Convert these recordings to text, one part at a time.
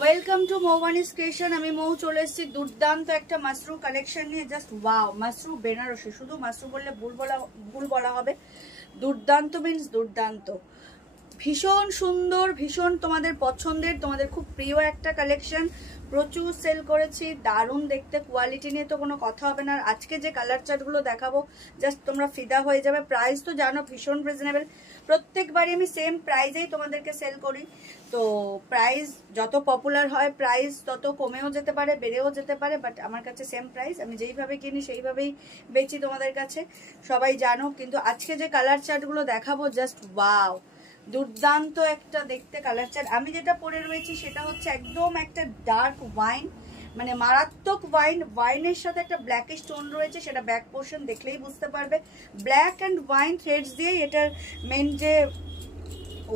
Welcome to মৌবানিস creation. আমি মৌ চলে এসেছি দুর্দান্ত একটা মাশরু কালেকশন নিয়ে। জাস্ট ওয়াও, মাশরু বেনারসি, শুধু মাশরু বললে ভুল বলা হবে। দুর্দান্ত মিন্স দুর্দান্ত, ভীষণ সুন্দর, ভীষণ তোমাদের পছন্দের, তোমাদের খুব প্রিয় একটা কালেকশন। প্রচুর সেল করেছি, দারুণ দেখতে, কোয়ালিটি নিয়ে তো কোনো কথা হবে না। আর আজকে যে কালার চার্টগুলো দেখাবো জাস্ট তোমরা ফিদা হয়ে যাবে। প্রাইস তো জানো ভীষণ রিজনেবল, প্রত্যেকবারই আমি সেম প্রাইজেই তোমাদেরকে সেল করি। তো প্রাইস যত পপুলার হয় প্রাইস তত কমেও যেতে পারে, বেড়েও যেতে পারে, বাট আমার কাছে সেম প্রাইস, আমি যেইভাবে কিনি সেইভাবেই বেচি তোমাদের কাছে, সবাই জানো। কিন্তু আজকে যে কালার চার্টগুলো দেখাবো জাস্ট ওয়াও, দুর্দান্ত একটা দেখতে কালার চার্ট। আমি যেটা পরে রয়েছি সেটা হচ্ছে একদম একটা ডার্ক ওয়াইন, মানে মারাত্মক ওয়াইন। ওয়াইনের সাথে একটা ব্ল্যাকিশ টোন রয়েছে, সেটা ব্যাক পোর্শন দেখলেই বুঝতে পারবে। ব্ল্যাক অ্যান্ড ওয়াইন থ্রেডস দিয়ে এটার মেন যে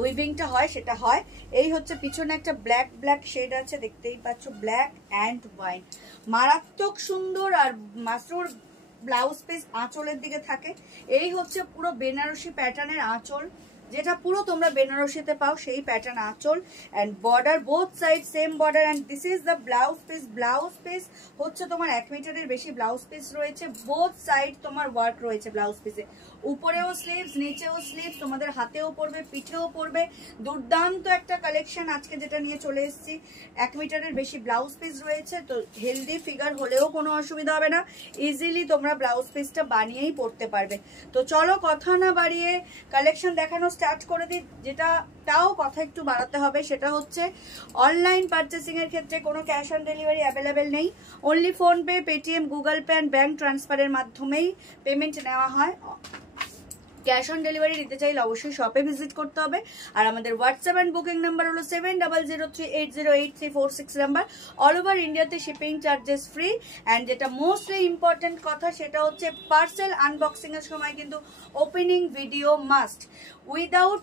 উইভিংটা হয় সেটা হয়। এই হচ্ছে পিছনে একটা ব্ল্যাক ব্ল্যাক শেড আছে, দেখতেই পাচ্ছ, ব্ল্যাক অ্যান্ড ওয়াইন, মারাত্মক সুন্দর। আর মাশরুর ব্লাউজ পিস আঁচলের দিকে থাকে। এই হচ্ছে পুরো বেনারসি প্যাটার্নের আঁচল, যেটা পুরো তোমরা বেনারসিতে পাও সেই প্যাটার্ন আঁচল। And border both side same border. And this is the blouse piece. Blouse piece হচ্ছে তোমার 1 মিটারের বেশি ব্লাউজ পিস রয়েছে। বোথ সাইড তোমার ওয়ার্ক রয়েছে ব্লাউজ পিসে, উপরেও স্লিভস, নিচেও স্লিভস, তোমাদের হাতেও পড়বে, পিঠেও পড়বে। দুর্দান্ত একটা কালেকশন আজকে যেটা নিয়ে চলে এসেছি। 1 মিটারের বেশি ব্লাউজ পিস রয়েছে, তো হেলদি ফিগার হলেও কোনো অসুবিধা হবে না, ইজিলি তোমরা ব্লাউজ পিসটা বানিয়েই পরতে পারবে। তো চলো কথা না বাড়িয়ে কালেকশন দেখানো স্টার্ট করে দিই। যেটা তাও কথা একটু বাড়াতে হবে সেটা হচ্ছে অনলাইন পারচেসিং এর ক্ষেত্রে কোনো ক্যাশ অন ডেলিভারি অ্যাভেলেবেল নেই। Only PhonePe, Paytm, Google Pay and bank ট্রান্সফারের মাধ্যমেই পেমেন্ট নেওয়া হয়। ক্যাশ অন ডেলিভারি নিতে চাইলে অবশ্যই শপে ভিজিট করতে হবে। আর আমাদের হোয়াটসঅ্যাপ অ্যান্ড বুকিং নাম্বার হলো 7003808466 নাম্বার। অল ওভার ইন্ডিয়াতে শিপিং চার্জেস ফ্রি। অ্যান্ড যেটা মোস্টলি ইম্পর্টেন্ট কথা সেটা হচ্ছে পার্সেল আনবক্সিং এর সময় কিন্তু ওপেনিং ভিডিও মাস্ট। উইদাউট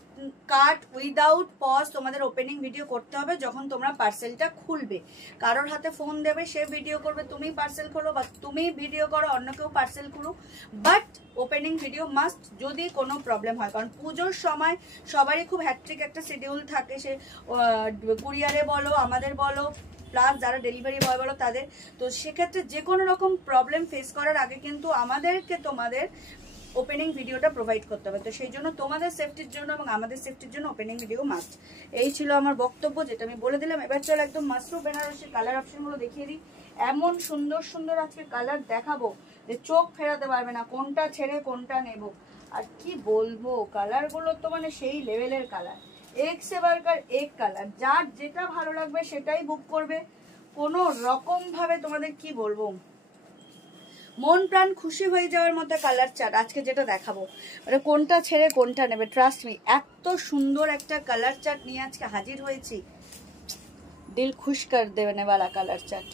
কাট, উইদাউট পজ তোমাদের ওপেনিং ভিডিও করতে হবে যখন তোমরা পার্সেলটা খুলবে। কারোর হাতে ফোন দেবে, সে ভিডিও করবে, তুমি পার্সেল খোলো, বা তুমি ভিডিও করো, অন্য কেউ পার্সেল খুলুক, বাট ওপেনিং ভিডিও মাস্ট যদি কোনো প্রবলেম হয়। কারণ পুজোর সময় সবারই খুব হ্যাট্রিক একটা শিডিউল থাকে, সে কুরিয়ারে বলো, আমাদের বলো, প্লাস যারা ডেলিভারি বয় বলো তাদের। তো সেক্ষেত্রে যে কোনো রকম প্রবলেম ফেস করার আগে কিন্তু আমাদেরকে তোমাদের ওপেনিং ভিডিওটা প্রোভাইড করতে হবে। তো সেই জন্য তোমাদের সেফটির জন্য এবং আমাদের সেফটির জন্য ওপেনিং ভিডিও মাস্ট। এই ছিল আমার বক্তব্য, যেটা আমি বলে দিলাম। এবার চলো একদম মাশরু বেনারসি কালার অপশনগুলো দেখিয়ে দিই। এমন সুন্দর সুন্দর আজকে কালার দেখাবো যে চোখ ফেরাতে পারবে না, কোনটা ছেড়ে কোনটা নেব। আর কি বলবো, কালারগুলো তো মানে সেই লেভেলের কালার, এক সে বারকার এক কালার। যার যেটা ভালো লাগবে সেটাই বুক করবে, কোনো রকম ভাবে তোমাদের কি বলবো, মন প্রাণ খুশি হয়ে যাওয়ার মতো কালার চার্ট আজকে যেটা দেখাবো, মানে কোনটা ছেড়ে কোনটা নেবে। ট্রাস্ট মি, এত সুন্দর একটা কালার চার্ট নিয়ে আজকে হাজির হয়েছি, দিল খুশ কর দেবে वाला কালার চার্ট।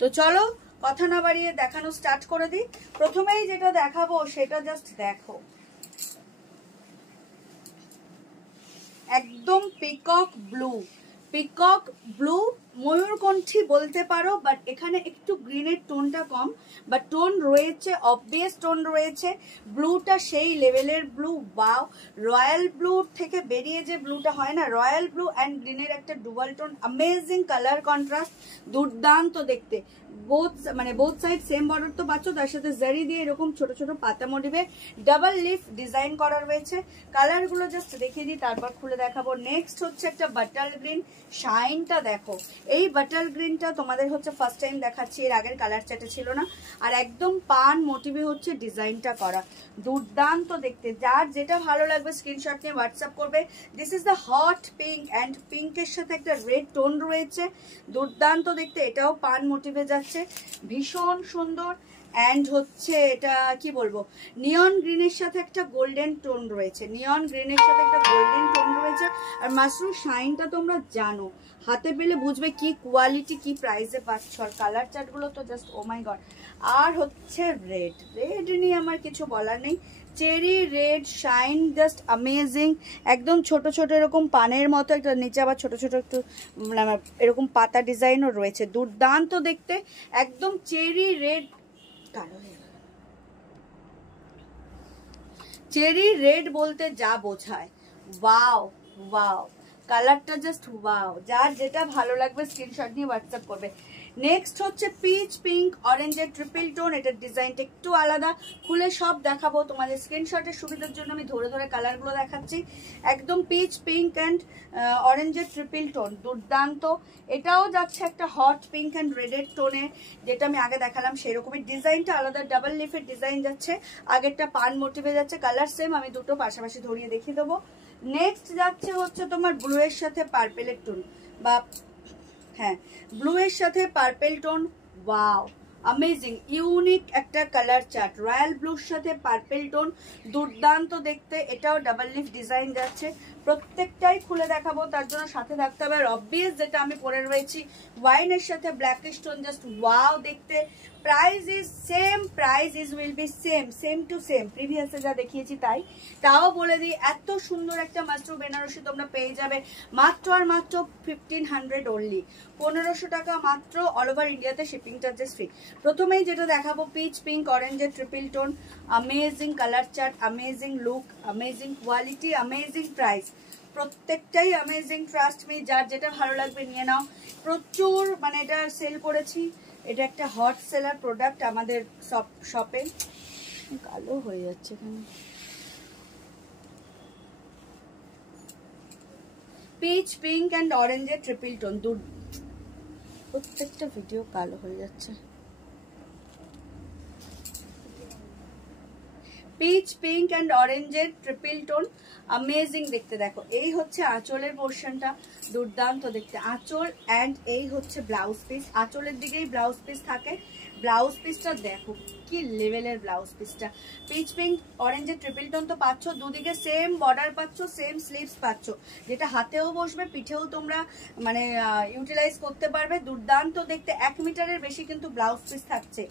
তো চলো কথা না বাড়িয়ে দেখানো স্টার্ট করে দিই। প্রথমেই যেটা দেখাবো সেটা জাস্ট দেখো, একদম পিকক ব্লু। পিকক ব্লু, ময়ূরকণ্ঠী বলতে পারো, বাট এখানে একটু গ্রিনের টোনটা কম, বাট টোন রয়েছে, অবভিয়াস টোন রয়েছে। ব্লুটা সেই লেভেলের ব্লু, ওয়াও। রয়্যাল ব্লু থেকে বেরিয়ে যে ব্লুটা হয় না, রয়্যাল ব্লু অ্যান্ড গ্রিনের একটা dual tone, amazing colour contrast, দুর্দান্ত দেখতে। বোথ সাইড সেম বর্ডার তো পাচ্ছ, তার সাথে জারি দিয়ে এরকম ছোট ছোট পাতা মোটিভে ডাবল লিফ ডিজাইন করা রয়েছে। কালারগুলো জাস্ট দেখিয়ে দিই, তারপর খুলে দেখাবো। নেক্সট হচ্ছে একটা বাটার গ্রিন, শাইনটা দেখো। এই বাটার গ্রিনটা তোমাদের হচ্ছে ফার্স্ট টাইম দেখাচ্ছি, এর আগের কালার চার্টে ছিল না। আর একদম পান মোটিভে হচ্ছে ডিজাইনটা করা, দুর্দান্ত দেখতে। যার যেটা ভালো লাগবে স্ক্রিনশট নিয়ে হোয়াটসঅ্যাপ করবে। This is the hot pink, and পিঙ্কের সাথে একটা রেড টোন রয়েছে, দুর্দান্ত দেখতে। এটাও পান মোটিভে যাচ্ছে, ভীষণ সুন্দর। অ্যান্ড হচ্ছে এটা কি বলবো, নিয়ন গ্রিনের সাথে একটা গোল্ডেন টোন রয়েছে, নিয়ন গ্রিনের সাথে একটা গোল্ডেন টোন রয়েছে। আর মাশরুম শাইনটা তোমরা জানো, হাতে পেলে বুঝবে কি কোয়ালিটি, কি প্রাইসে পাচ্ছ। আর কালার চার্টগুলো তো জাস্ট ও মাই গড। আর হচ্ছে রেড, রেড নিয়ে আমার কিছু বলার নেই। Cherry red shine, just amazing. একদম ছোট ছোট এরকম পানের মতো একটা নিচে আবার ছোট ছোট একটু এরকম পাতা ডিজাইনও রয়েছে, দুর্দান্ত দেখতে। একদম চেরি রেড, কালো হয়ে গেল, চেরি রেড বলতে যা বোঝায়, ওয়াও ওয়াও। কালারটা জাস্ট ওয়াও, যার যেটা ভালো লাগবে স্ক্রিনশট নিয়ে হোয়াটসঅ্যাপ করবে। নেক্সট হচ্ছে পিচ পিঙ্ক অরেঞ্জের ট্রিপল টোন, এটার ডিজাইনটা একটু আলাদা, খুলে সব দেখাবো তোমাদের স্ক্রিনশটের সুবিধার জন্য আমি ধরে ধরে কালারগুলো দেখাচ্ছি। একদম পিচ পিঙ্ক অ্যান্ড অরেঞ্জের ট্রিপল টোন, দুর্দান্ত। এটাও যাচ্ছে একটা হট পিঙ্ক অ্যান্ড রেডের টোনে, যেটা আমি আগে দেখালাম সেরকমই। ডিজাইনটা আলাদা, ডাবল লিফের ডিজাইন যাচ্ছে, আগেরটা পান মোটিভে যাচ্ছে, কালার সেম, আমি দুটো পাশাপাশি ধরিয়ে দেখিয়ে দেবো। নেক্সট যাচ্ছে হচ্ছে তোমার ব্লু এর সাথে পার্পেলের টোন, বা হ্যাঁ ব্লু এর সাথে purple tone. Wow amazing, unique একটা কালার চার্ট, রয়্যাল ব্লুর সাথে পার্পেল টোন, দুর্দান্ত দেখতে। এটাও ডাবল লিফ ডিজাইন যাচ্ছে, প্রত্যেকটাই খুলে দেখাবো, তার জন্য সাথে থাকতে হবে। আর অবভিয়াস যেটা আমি পরে রয়েছি ওয়াইনের সাথে ব্ল্যাক স্টোন, জাস্ট ওয়াও দেখতে। Price is same, price is will be same to same, প্রিভিয়াসে যা দেখিয়েছি তাই। তাও বলে দিই, এত সুন্দর একটা মাস্ট্রো বেনারসি তোমরা পেয়ে যাবে মাত্র আর মাত্র 1500 অনলি, 1500 টাকা মাত্র, অল ওভার ইন্ডিয়াতে শিপিং চার্জেস ফ্রি। প্রথমেই যেটা দেখাবো পিচ পিঙ্ক অরেঞ্জের triple tone, amazing colour chart, amazing look, amazing quality, amazing price, প্রত্যেকটাই অ্যামেজিং। ট্রাস্ট মি, যার যেটা ভালো লাগবে নিয়ে নাও। প্রচুর মানে এটা সেল করেছি, এটা একটা হট সেলার প্রোডাক্ট আমাদের শপে। কালো হয়ে যাচ্ছে এখানে। পিচ পিঙ্ক অ্যান্ড অরেঞ্জের ট্রিপল টোন, প্রত্যেকটা ভিডিও কালো হয়ে যাচ্ছে। পিচ পিঙ্ক অ্যান্ড অরেঞ্জের ট্রিপল টোন, অ্যামেজিং দেখতে। দেখো এই হচ্ছে আঁচলের পোর্শনটা, দুর্দান্ত দেখতে আঁচল, অ্যান্ড এই হচ্ছে ব্লাউজ পিস। আঁচলের দিকেই ব্লাউজ পিস থাকে, ব্লাউজ পিসটা দেখো কি লেভেলের ব্লাউজ পিসটা। পিচ পিঙ্ক অরেঞ্জের ট্রিপল টোন তো পাচ্ছ, দুদিকে সেম বর্ডার পাচ্ছ, সেম স্লিভস পাচ্ছ, যেটা হাতেও বসবে, পিঠেও তোমরা মানে ইউটিলাইজ করতে পারবে। দুর্দান্ত দেখতে। 1 মিটারের বেশি কিন্তু ব্লাউজ পিস থাকছে,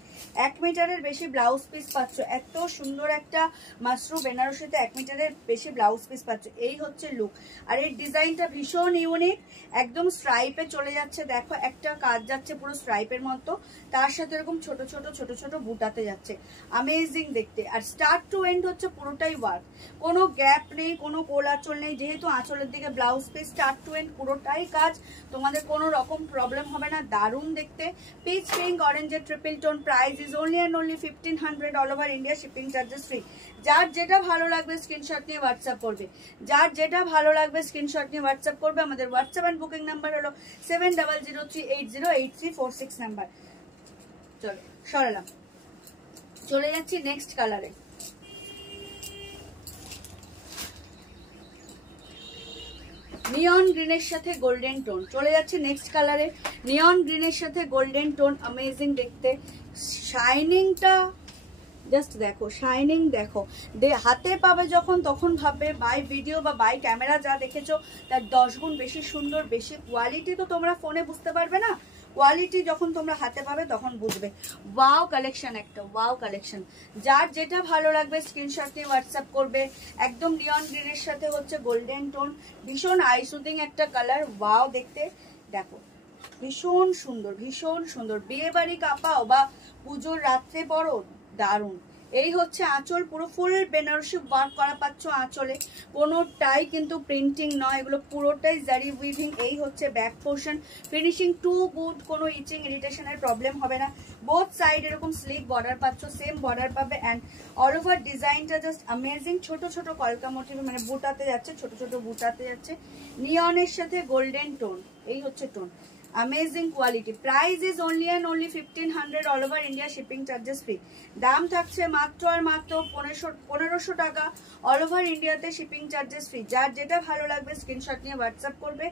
1 মিটারের বেশি ব্লাউজ পিস পাচ্ছ। এত সুন্দর একটা মাশরু বেনারসিতে 1 মিটারের বেশি ব্লাউজ পিস পাচ্ছ। এই হচ্ছে লুক, আর এর ডিজাইনটা ভীষণ ইউনিক, একদম স্ট্রাইপে চলে যাচ্ছে। দেখো একটা কাজ যাচ্ছে পুরো স্ট্রাইপের মতো, তার সাথে এরকম ছোট ছোট বুটাতে যাচ্ছে, অ্যামেজিং দেখতে। আর স্টার্ট টু এন্ড হচ্ছে পুরোটাই ওয়ার্ক, কোনো গ্যাপ নেই, কোনো কোল আঁচল নেই, যেহেতু আঁচলের দিকে blouse piece, start to end পুরোটাই কাজ, তোমাদের কোনো রকম প্রবলেম হবে না, দারুণ দেখতে। পিচ পিঙ্ক অরেঞ্জের triple tone, price is only and only 1500, all over India shipping charges free. যার যেটা ভালো লাগবে স্ক্রিনশট নিয়ে হোয়াটসঅ্যাপ করবে, যার যেটা ভালো লাগবে স্ক্রিনশট নিয়ে হোয়াটসঅ্যাপ করবে। আমাদের হোয়াটসঅ্যাপ অ্যান্ড বুকিং নাম্বার হলো 7003808346 নাম্বার। চলো সরালাম, চলে যাচ্ছি নেক্সট কালারে। নিয়ন গ্রিনের সাথে গোল্ডেন টোন, চলে যাচ্ছে নেক্সট কালারে। নিয়ন গ্রিনের সাথে গোল্ডেন টোন, অ্যামেজিং দেখতে। শাইনিংটা জাস্ট দেখো, শাইনিং দেখো, হাতে পাবে যখন তখন ভাববে বাই ভিডিও বা বাই ক্যামেরা যা দেখেছো তার 10 গুণ বেশি সুন্দর, বেশি কোয়ালিটি তো তোমরা ফোনে বুঝতে পারবে না, কোয়ালিটি যখন তোমরা হাতে পাবে তখন বুঝবে। ওয়াও কালেকশন, একটা ওয়াও কালেকশন। যার যেটা ভালো লাগবে স্ক্রিনশট নিয়ে হোয়াটসঅ্যাপ করবে। একদম নিয়ন গ্রিনের সাথে হচ্ছে গোল্ডেন টোন, ভীষণ আই সুদিং একটা কালার, ওয়াও দেখতে। দেখো ভীষণ সুন্দর, ভীষণ সুন্দর, বিয়ে বাড়ি কাঁপাও বা পুজোর রাত্রে পরো, দারুণ। এই হচ্ছে আঁচল, পুরো ফুল বেনারসি ওয়ার্ক করা পাচ্ছ আঁচলে, কোনোটাই কিন্তু প্রিন্টিং নয়, এগুলো পুরোটাই জারি উইভিং। এই হচ্ছে back portion, finishing too good, কোনো ইচিং ইরিটেশনের প্রবলেম হবে না। বোথ সাইড এরকম স্লিক বর্ডার পাচ্ছ, সেম বর্ডার পাবে, অ্যান্ড অল ওভার ডিজাইনটা জাস্ট অ্যামেজিং। ছোট ছোট কলকা মোটিভ, মানে বুটাতে যাচ্ছে, ছোট ছোট বুটাতে যাচ্ছে, নিয়নের সাথে গোল্ডেন টোন, এই হচ্ছে tone, amazing quality. Price is only and only 1500, all over India shipping charges free. দাম থাকছে মাত্র আর মাত্র 1500 টাকা, অল ওভার ইন্ডিয়াতে শিপিং চার্জেস ফ্রি। যার যেটা ভালো লাগবে স্ক্রিনশট নিয়ে হোয়াটসঅ্যাপ করবে।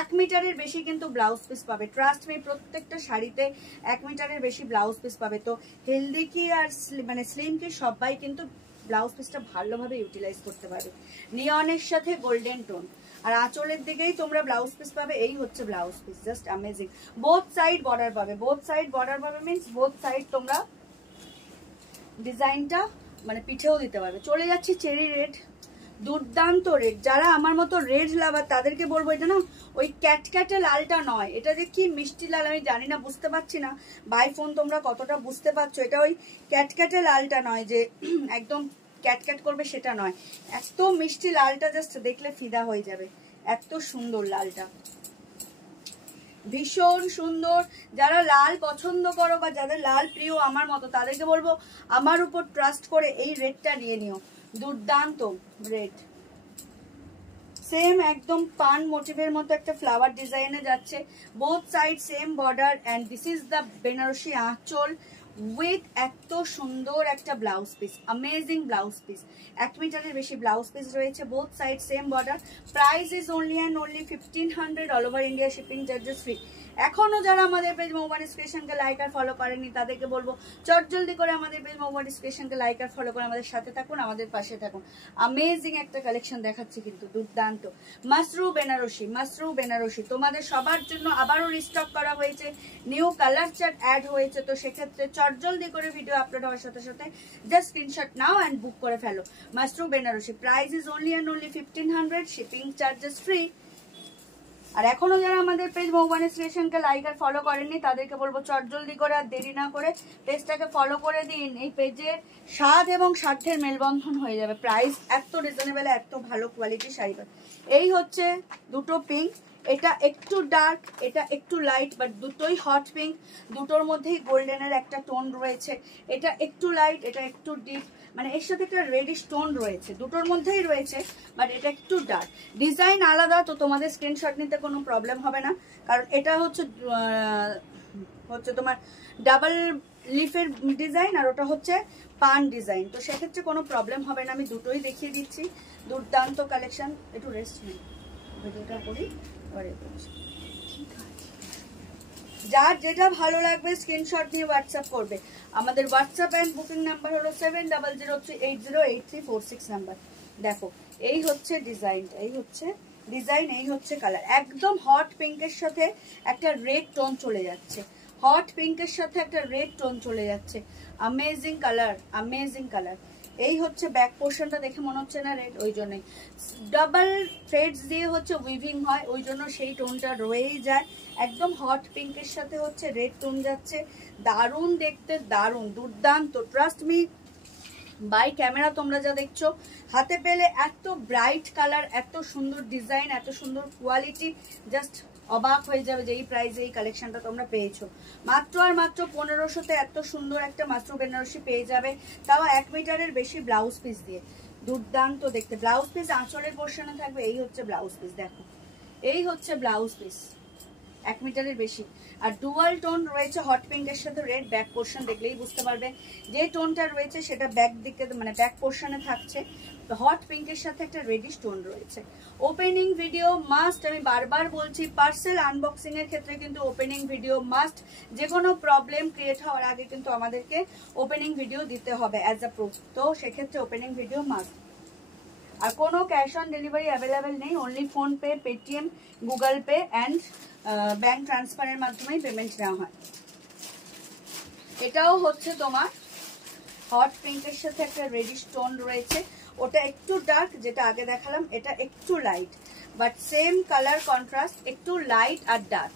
1 মিটারের বেশি কিন্তু ব্লাউজ পিস পাবে, ট্রাস্ট মি, প্রত্যেকটা শাড়িতে 1 মিটারের বেশি ব্লাউজ পিস পাবে। তো হেলদি কি আর মানে স্লিম কি সবাই কিন্তু ব্লাউজ পিসটা ভালোভাবে ইউটিলাইজ করতে পারবে। নিয়নের সাথে গোল্ডেন টোন, আর আঁচলের দিকেই তোমরা ব্লাউজ পিস পাবে। এই হচ্ছে blouse piece, just amazing. Both side border পাবে, বোথ সাইড বর্ডার পাবে মিন্স বোথ সাইড তোমরা ডিজাইনটা মানে পিঠেও দিতে পারবে। চলে যাচ্ছি চেরি রেড, দুর্দান্ত রেড। যারা আমার মতো রেড লাভার তাদেরকে বলবো, এটা না ওই ক্যাটক্যাটে লালটা নয়, এটা যে কি মিষ্টি লাল আমি জানি না, বুঝতে পারছি না বাই ফোন তোমরা কতটা বুঝতে পারছো। এটা ওই ক্যাটক্যাটে লালটা নয় যে একদম ক্যাটক্যাট করবে, সেটা নয়, এত মিষ্টি লালটা, জাস্ট দেখলে ফিদা হয়ে যাবে। এত সুন্দর লালটা, ভীষণ সুন্দর। যারা লাল পছন্দ করো বা যাদের লাল প্রিয় আমার মতো, তাদেরকে বলবো আমার উপর ট্রাস্ট করে এই রেডটা নিয়ে নিও। দুর্দান্ত রেড, সেম একদম পান মোটিভের মতো একটা ফ্লাওয়ার ডিজাইনে যাচ্ছে, both side same border, and this is the Banarasi aanchal with এত সুন্দর একটা blouse piece, amazing blouse piece. 1 মিটারের বেশি ব্লাউজ পিস রয়েছে, both side same border. Price is only and only 1500, all over India shipping charges free. এখনো যারা আমাদের page Moubanis ক্রিয়েশনকে লাইক আর ফলো করেনি, তাদেরকে বলবো চটজলদি করে আমাদের পেজ মৌবানিস ক্রিয়েশনকে লাইক আর ফলো করে আমাদের সাথে থাকুন, আমাদের পাশে থাকুন। অ্যামেজিং একটা কালেকশন দেখাচ্ছি কিন্তু, দুর্দান্ত মাসরু বেনারসি। মাসরু বেনারসি তোমাদের সবার জন্য আবারও রিস্টক করা হয়েছে, নিউ কালার চার্ট অ্যাড হয়েছে। তো সেক্ষেত্রে চটজলদি করে ভিডিও আপলোড হওয়ার সাথে সাথে just screenshot now and book করে ফেলো। Mashru Banarasi, price is only and only 1500, shipping charges free. আর এখনো যারা আমাদের পেজ মৌবানিস ক্রিয়েশনকে লাইক আর ফলো করেননি, তাদেরকে বলবো চটজলদি করে আর দেরি না করে পেজটাকে ফলো করে দিন। এই পেজে স্বাদ এবং স্বার্থের মেলবন্ধন হয়ে যাবে। প্রাইস এত রিজনেবল, এত ভালো কোয়ালিটি শাড়ি। এই হচ্ছে দুটো পিঙ্ক, এটা একটু ডার্ক, এটা একটু লাইট, বাট দুটোই হট পিঙ্ক। দুটোর মধ্যেই গোল্ডেনের একটা টোন রয়েছে, এটা একটু লাইট, এটা একটু ডিপ, মানে এর সাথে একটা রেডিশ টোন রয়েছে, দুটোর মধ্যেই রয়েছে, বাট এটা একটু ডার্ক। ডিজাইন আলাদা, তো তোমাদের স্ক্রিনশট নিতে কোনো প্রবলেম হবে না, কারণ এটা হচ্ছে তোমার ডাবল লিফের ডিজাইন, আর ওটা হচ্ছে পান ডিজাইন। তো সেক্ষেত্রে কোনো প্রবলেম হবে না, আমি দুটোই দেখিয়ে দিচ্ছি। দুর্দান্ত কালেকশন। একটু রেস্ট নিই, ভিডিওটা করি পরে করছি। যার যেটা ভালো লাগবে স্ক্রিনশট নিয়ে হোয়াটসঅ্যাপ করবে। আমাদের হোয়াটসঅ্যাপ অ্যান্ড বুকিং নাম্বার হলো 7003808346 নাম্বার। দেখো এই হচ্ছে ডিজাইনটা, এই হচ্ছে ডিজাইন, এই হচ্ছে কালার। একদম হট পিঙ্কের সাথে একটা রেড টোন চলে যাচ্ছে, হট পিঙ্কের সাথে একটা রেড টোন চলে যাচ্ছে। Amazing colour, amazing colour. এই হচ্ছে ব্যাক পোর্শনটা, দেখে মনে হচ্ছে না রেড, ওই জন্যই ডাবল থ্রেডস দিয়ে হচ্ছে উইভিং হয়, ওই জন্য সেই টোনটা রয়েই যায়। একদম হট পিঙ্কের সাথে হচ্ছে রেড টোন যাচ্ছে, দারুণ দেখতে, দারুণ, দুর্দান্ত। ট্রাস্ট মি, বাই ক্যামেরা তোমরা যা দেখছো, হাতে পেলে এত ব্রাইট কালার, এত সুন্দর ডিজাইন, এত সুন্দর কোয়ালিটি, জাস্ট অবাক হয়ে যাবে যে এই প্রাইসে এই কালেকশনটা তোমরা পেয়েছো। মাত্র আর মাত্র 1500-তে এত সুন্দর একটা মাসরু বেনারসি পেয়ে যাবে, তাও 1 মিটারের বেশি ব্লাউজ পিস দিয়ে। দুর্দান্ত দেখতে। ব্লাউজ পিস আঁচলের পোর্শনে থাকবে, এই হচ্ছে ব্লাউজ পিস, দেখো এই হচ্ছে ব্লাউজ পিস, 1 মিটারের বেশি। আর ডুয়াল টোন রয়েছে হট পিঙ্কের সাথে রেড, ব্যাক পোর্শন দেখলেই বুঝতে পারবে যে টোনটা রয়েছে সেটা ব্যাক দিকে, মানে ব্যাক পোর্শনে থাকছে। হট পিঙ্কের সাথে একটা রেডিশ টোন রয়েছে। ওপেনিং ভিডিও মাস্ট, আমি বারবার বলছি, পার্সেল আনবক্সিং এর ক্ষেত্রে কিন্তু ওপেনিং ভিডিও মাস্ট। যে কোনো প্রবলেম ক্রিয়েট হওয়ার আগে কিন্তু আমাদেরকে ওপেনিং ভিডিও দিতে হবে অ্যাজ আ প্রুফ, তো সেক্ষেত্রে ওপেনিং ভিডিও মাস্ট। আর কোনো ক্যাশ অন ডেলিভারি অ্যাভেলেবেল নেই, only PhonePe, Paytm, Google Pay and bank ট্রান্সফারের মাধ্যমেই পেমেন্ট নেওয়া হয়। এটাও হচ্ছে তোমার হট পিঙ্কের সাথে একটা রেডিশ টোন রয়েছে, ওটা একটু ডার্ক, যেটা আগে দেখালাম এটা একটু light, but same colour contrast, একটু লাইট আর ডার্ক।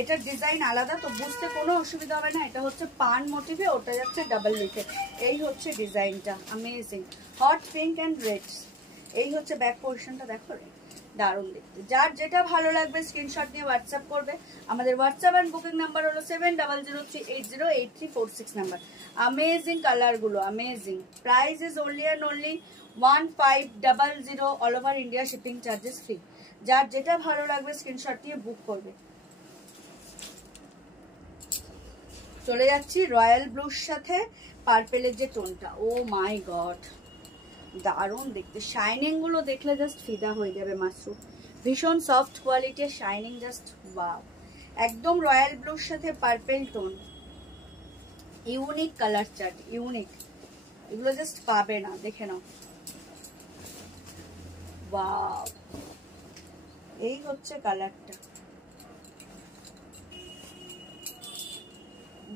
এটার ডিজাইন আলাদা, তো বুঝতে কোনো অসুবিধা হবে না। এটা হচ্ছে পান মোটিভে, ওটা যাচ্ছে ডাবল লিফে। এই হচ্ছে ডিজাইনটা, amazing, hot pink and red. এই হচ্ছে ব্যাক পোর্শনটা, দেখো দারুণ দেখতে। যার যেটা ভালো লাগবে স্ক্রিনশট নিয়ে হোয়াটসঅ্যাপ করবে। আমাদের হোয়াটসঅ্যাপ অ্যান্ড বুকিং নাম্বার হলো 7003808346 নাম্বার। অ্যামেজিং কালারগুলো, amazing. Price is only and only 1500, all over India shipping charges free. যার যেটা ভালো লাগবে স্ক্রিনশট নিয়ে বুক করবে। চলে যাচ্ছি রয়্যাল ব্লুর সাথে পার্পেলের যে টোনটা, ও মাই গড দারুণ দেখতে। শাইনিং গুলো দেখলে জাস্ট ফিদা হয়ে যাবে মাসরু, ভীষণ সফট কোয়ালিটির শাইনিং, জাস্ট ওয়াও। একদম রয়্যাল ব্লুর সাথে purple tone, unique colour chart, unique, এগুলো জাস্ট পাবে না, দেখে নাও। ওয়াও, এই হচ্ছে কালারটা,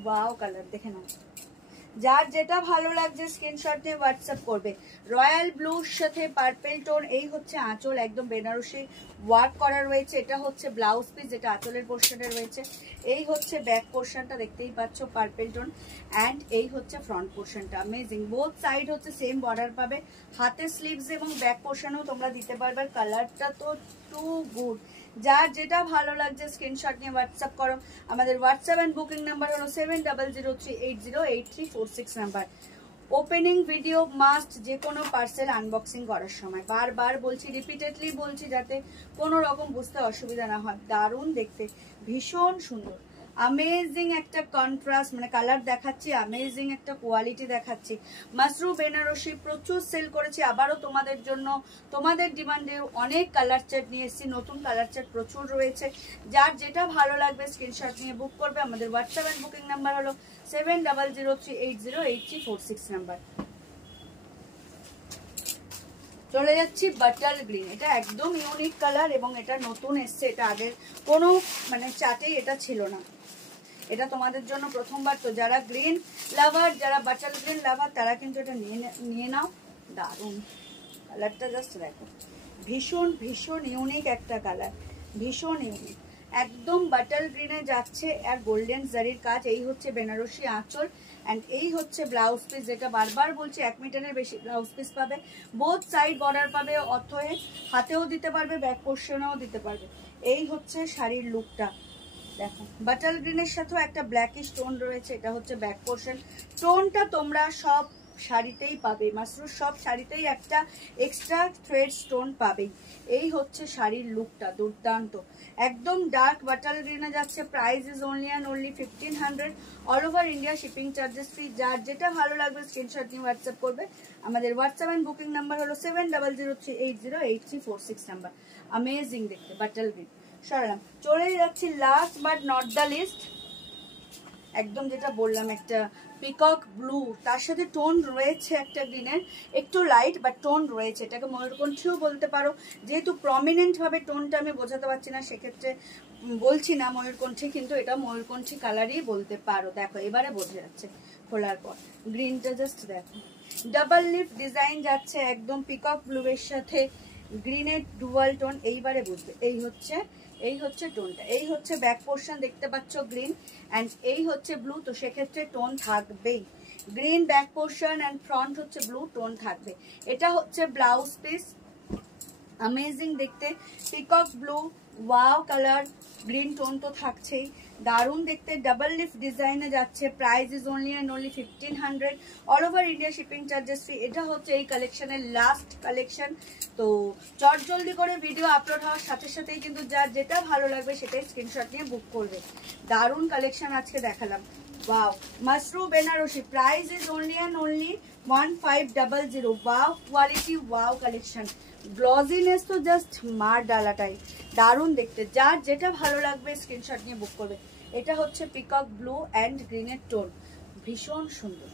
ওয়াও কালার, দেখে নাও। যার যেটা ভালো লাগছে স্ক্রিনশট নিয়ে হোয়াটসঅ্যাপ করবে। রয়্যাল ব্লুর সাথে পার্পেল টোন, এই হচ্ছে আঁচল, একদম বেনারসি ওয়ার্ক করা রয়েছে। এটা হচ্ছে ব্লাউজ পিস যেটা আঁচলের পোর্শনে রয়েছে। এই হচ্ছে ব্যাক পোর্শনটা, দেখতেই পাচ্ছ পার্পেল টোন, অ্যান্ড এই হচ্ছে ফ্রন্ট পোর্শনটা। অ্যামেজিং, বোথ সাইড হচ্ছে সেম বর্ডার পাবে। হাতে স্লিভস এবং ব্যাক পোর্শনেও তোমরা দিতে পারবে। কালারটা তো টু গুড। যার যেটা ভালো লাগছে স্ক্রিনশট নিয়ে হোয়াটসঅ্যাপ করো। আমাদের হোয়াটসঅ্যাপ অ্যান্ড বুকিং নাম্বার হলো 7003808346 নাম্বার। ওপেনিং ভিডিও মাস্ট যে কোনো পার্সেল আনবক্সিং করার সময়, বারবার বলছি, রিপিটেডলি বলছি, যাতে কোনো রকম বুঝতে অসুবিধা না হয়। দারুণ দেখতে, ভীষণ সুন্দর, अमेजिং একটা কন্ট্রাস্ট, মানে কালার দেখাচ্ছি, अमेजिং একটা কোয়ালিটি দেখাচ্ছি। মাসরু বেনারসি প্রচুর সেল করেছি, আবারও তোমাদের জন্য তোমাদের ডিমান্ডে অনেক কালার চার্ট নিয়ে এসেছি। নতুন কালার চার্ট প্রচুর রয়েছে, যার যেটা ভালো লাগবে স্ক্রিনশট নিয়ে বুক করবে। আমাদের হোয়াটসঅ্যাপ এন্ড বুকিং নাম্বার হলো 7003808346 নাম্বার। চলে যাচ্ছি বাটার গ্রিন, এটা একদম ইউনিক কালার এবং এটা নতুন এসছে, এটা আগের কোনো মানে চার্টেই এটা ছিল না। এটা তোমাদের জন্য প্রথমবার, তো যারা গ্রিন লাভার, যারা বাটার গ্রিন লাভার, তারা কিন্তু এটা নিয়ে নাও। দারুণ কালারটা, জাস্ট দেখো, ভীষণ ভীষণ ইউনিক একটা কালার, ভীষণ ইউনিক, একদম বাটার গ্রিনে যাচ্ছে আর গোল্ডেন জারির কাজ। এই হচ্ছে বেনারসি আঁচল, অ্যান্ড এই হচ্ছে ব্লাউজ পিস, যেটা বারবার বলছি 1 মিটারের বেশি ব্লাউজ পিস পাবে। বোথ সাইড বর্ডার পাবে, অথয়ে হাতেও দিতে পারবে, ব্যাক পোর্শনেও দিতে পারবে। এই হচ্ছে শাড়ির লুকটা, দেখো বাটার গ্রিনের সাথেও একটা ব্ল্যাকিশ টোন রয়েছে। এটা হচ্ছে ব্যাক পোর্শন, টোনটা তোমরা সব শাড়িতেই পাবে, মাসরুর সব শাড়িতেই একটা এক্সট্রা থ্রেড স্টোন পাবেই। এই হচ্ছে শাড়ির লুকটা, দুর্দান্ত, একদম ডার্ক বাটার গ্রিনে যাচ্ছে। Price is only and only 1500, all over India shipping charges free. যার যেটা ভালো লাগবে স্ক্রিনশট নিয়ে হোয়াটসঅ্যাপ করবে। আমাদের হোয়াটসঅ্যাপ অ্যান্ড বুকিং নাম্বার হলো 7003808346 নাম্বার। अमेजिंग দেখতে বাটার গ্রিন। সরালাম, চলে যাচ্ছি last but not the least, একদম যেটা বললাম একটা পিকক ব্লু, তার সাথে টোন রয়েছে একটা গ্রিনের, একটু লাইট বাট টোন রয়েছে। এটাকে ময়ূরকণ্ঠীও বলতে পারো, যেহেতু প্রমিনেন্ট ভাবে টোনটা আমি বোঝাতে পারছি না, সেক্ষেত্রে বলছি না ময়ূরকণ্ঠী, কিন্তু এটা ময়ূরকণ্ঠী কালারই বলতে পারো। দেখো এবারে বোঝা যাচ্ছে খোলার পর, গ্রিনটা জাস্ট দেখো, ডাবল লিফ ডিজাইন যাচ্ছে একদম পিকক ব্লু এর সাথে গ্রিনের ডুয়াল টোন। এইবারে বুঝবে, এই হচ্ছে টোনটা, এই হচ্ছে ব্যাক পোর্শন, দেখতে পাচ্ছ গ্রিন, অ্যান্ড এই হচ্ছে ব্লু, তো সেক্ষেত্রে টোন থাকবেই। Green back portion and front হচ্ছে ব্লু, টোন থাকবে। এটা হচ্ছে ব্লাউজ পিস, अमेजिंग দেখতে, peacock blue, wow colour, green tone তো থাকছেই, দারুণ দেখতে, ডাবল লিফ ডিজাইনে যাচ্ছে। Price is only and only 1500, all over India shipping charges free. এটা হচ্ছে এই কালেকশনের লাস্ট কালেকশন, তো চট জলদি করে ভিডিও আপলোড হওয়ার সাথে সাথেই কিন্তু যার যেটা ভালো লাগবে সেটাই স্ক্রিনশট নিয়ে বুক করবে। দারুণ কালেকশন আজকে দেখালাম, wow Mashru Banarasi. Price is only and only 1500, wow quality, wow collection, glossiness তো জাস্ট মার ডালাটাই, দারুণ দেখতে। যার যেটা ভালো লাগবে স্ক্রিনশট নিয়ে বুক করবে। এটা হচ্ছে পিকক ব্লু অ্যান্ড গ্রিনের টোন, ভীষণ সুন্দর।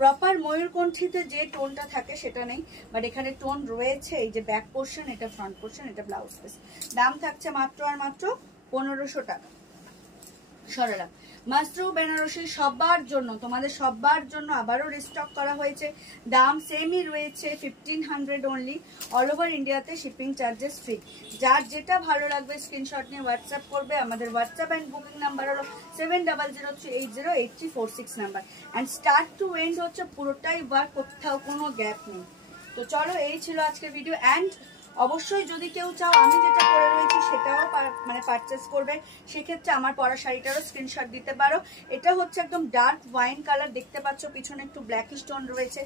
প্রপার ময়ূরকণ্ঠীতে যে টোনটা থাকে সেটা নেই, বাট এখানে টোন রয়েছে। এই যে ব্যাক পোর্শন, এটা ফ্রন্ট পোর্শন, এটা ব্লাউজ পিস। দাম থাকছে মাত্র আর মাত্র 1500 টাকা। সরলা মাসরু বেনারসি সবার জন্য, তোমাদের সবার জন্য আবারও রিস্টক করা হয়েছে। দাম সেমই রয়েছে 1500 অনলি, অল ওভার ইন্ডিয়াতে শিপিং চার্জেস ফ্রি। যার যেটা ভালো লাগবে স্ক্রিনশট নিয়ে হোয়াটসঅ্যাপ করবে। আমাদের হোয়াটসঅ্যাপ অ্যান্ড বুকিং নাম্বার হলো 7003808346 number, and start to end হচ্ছে পুরোটাই ওয়ার্ক, কোথাও কোনো গ্যাপ নেই। তো চলো, এই ছিল আজকের ভিডিও। অ্যান্ড অবশ্যই যদি কেউ চাও আমি যেটা করে রয়েছি সেটাও মানে পারচেস করবে, সেক্ষেত্রে আমার পরা শাড়িটারও স্ক্রিনশট দিতে পারো। এটা হচ্ছে একদম ডার্ক ওয়াইন কালার, দেখতে পাচ্ছ পিছনে একটু ব্ল্যাকিশ টোন রয়েছে।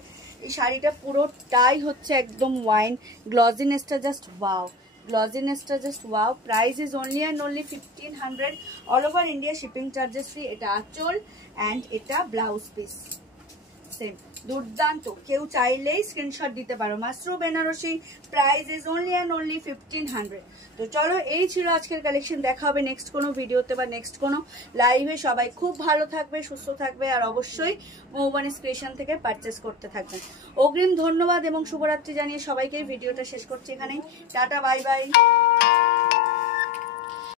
এই শাড়িটা পুরোটাই হচ্ছে একদম ওয়াইন, গ্লজিনেসটা জাস্ট ওয়াও, গ্লজিনেসটা just wow. Price is only and only 1500, all over India shipping charges free. এটা আঁচল অ্যান্ড এটা ব্লাউজ পিস, সেম দুর্দান্ত। কেউ চাইলেই স্ক্রিনশট দিতে পারো। Mashru Banarasi, price is only and only 1500। তো চলো, এই ছিল আজকের কালেকশন। দেখা হবে নেক্সট কোনো ভিডিওতে বা নেক্সট কোনো লাইভে। সবাই খুব ভালো থাকবে, সুস্থ থাকবে, আর অবশ্যই মৌবানি ক্রিয়েশন থেকে পারচেস করতে থাকবেন। অগ্রিম ধন্যবাদ এবং শুভরাত্রি জানিয়ে সবাইকে ভিডিওটা শেষ করছি এখানেই। Tata, bye bye.